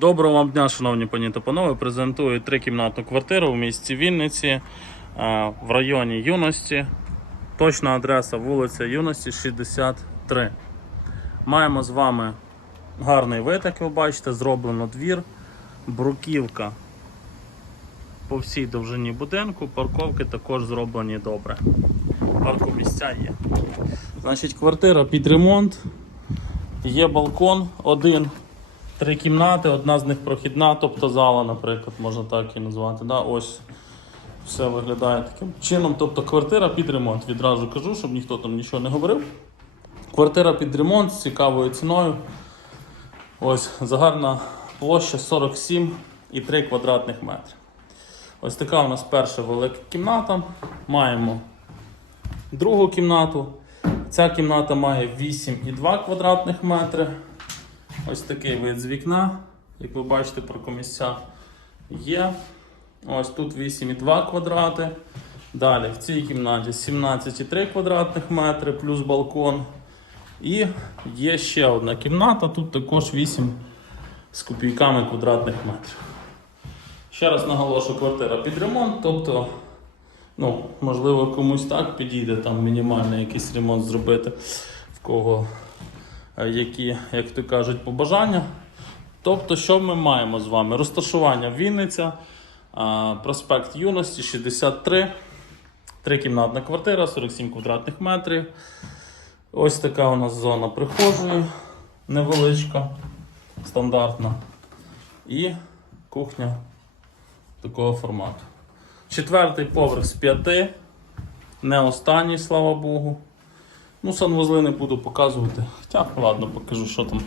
Доброго вам дня, шановні пані та панове. Презентую трикімнатну квартиру в місті Вінниці е, в районі Юності. Точна адреса вулиця Юності 63. Маємо з вами гарний вид, як ви бачите, зроблено двір, бруківка по всій довжині будинку, парковки також зроблені добре. Парку місця є. Значить, квартира під ремонт. Є балкон один, три кімнати, одна з них прохідна, тобто зала, наприклад, можна так і назвати. Да? Ось все виглядає таким чином. Тобто квартира під ремонт. Відразу кажу, щоб ніхто там нічого не говорив. Квартира під ремонт з цікавою ціною. Ось загальна площа 47,3 квадратних метри. Ось така у нас перша велика кімната. Маємо другу кімнату. Ця кімната має 8,2 квадратних метри. Ось такий вид з вікна. Як ви бачите, паркомісця є. Ось тут 8,2 квадрати. Далі в цій кімнаті 17,3 квадратних метри плюс балкон. І є ще одна кімната, тут також 8 з копійками квадратних метрів. Ще раз наголошую, квартира під ремонт, тобто, ну, можливо, комусь так підійде там мінімальний якийсь ремонт зробити, в кого які, як то кажуть, побажання. Тобто, що ми маємо з вами? Розташування Вінниця, проспект Юності 63, трикімнатна квартира, 47 квадратних метрів. Ось така у нас зона прихожої, невеличка, стандартна. І кухня такого формату. Четвертий поверх з п'яти. Не останній, слава Богу. Ну, санвузли не буду показувати. Хоча, ладно, покажу, що там.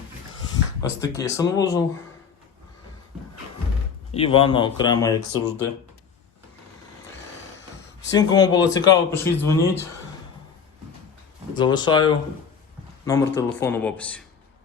Ось такий санвузол. І ванна окрема, як завжди. Всім, кому було цікаво, пишіть, дзвоніть. Залишаю номер телефону в описі.